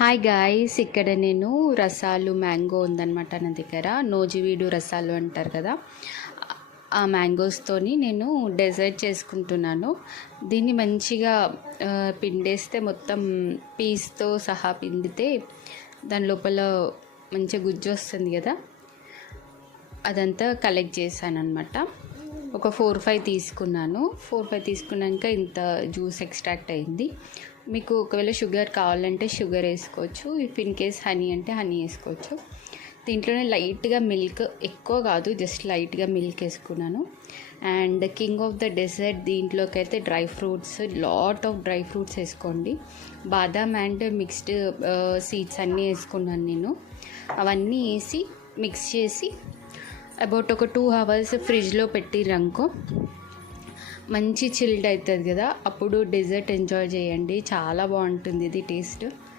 Hi guys, ఇక్కడ నేను రసాలు మ్యాంగో ఉందన్నమాట నా దగ్గర. నోజివీడు రసాలు అంటారు కదా, ఆ మ్యాంగోస్తోని నేను డెజర్ట్ చేసుకుంటున్నాను. దీన్ని మంచిగా పిండేస్తే మొత్తం పీస్తో సహా పిండితే దాని లోపల మంచిగా గుజ్జు వస్తుంది కదా, అదంతా కలెక్ట్ చేశాను అనమాట. ఒక 4-5 తీసుకున్నాను. 4-5 తీసుకున్నాక ఇంత జ్యూస్ ఎక్స్ట్రాక్ట్ అయింది. మీకు ఒకవేళ షుగర్ కావాలంటే షుగర్ వేసుకోవచ్చు, ఇఫ్ ఇన్ కేస్ హనీ అంటే హనీ వేసుకోవచ్చు. దీంట్లోనే లైట్గా మిల్క్, ఎక్కువ కాదు, జస్ట్ లైట్గా మిల్క్ వేసుకున్నాను. And king of the desert దీంట్లోకి అయితే dry fruits, lot of dry fruits వేసుకోండి. బాదాం అండ్ మిక్స్డ్ సీడ్స్ అన్నీ వేసుకున్నాను నేను. అవన్నీ వేసి మిక్స్ చేసి అబౌట్ ఒక 2 hours ఫ్రిడ్జ్లో పెట్టిరనుకో మంచి చిల్డ్ అవుతుంది కదా, అప్పుడు డెజర్ట్ ఎంజాయ్ చేయండి. చాలా బాగుంటుంది ఇది టేస్ట్.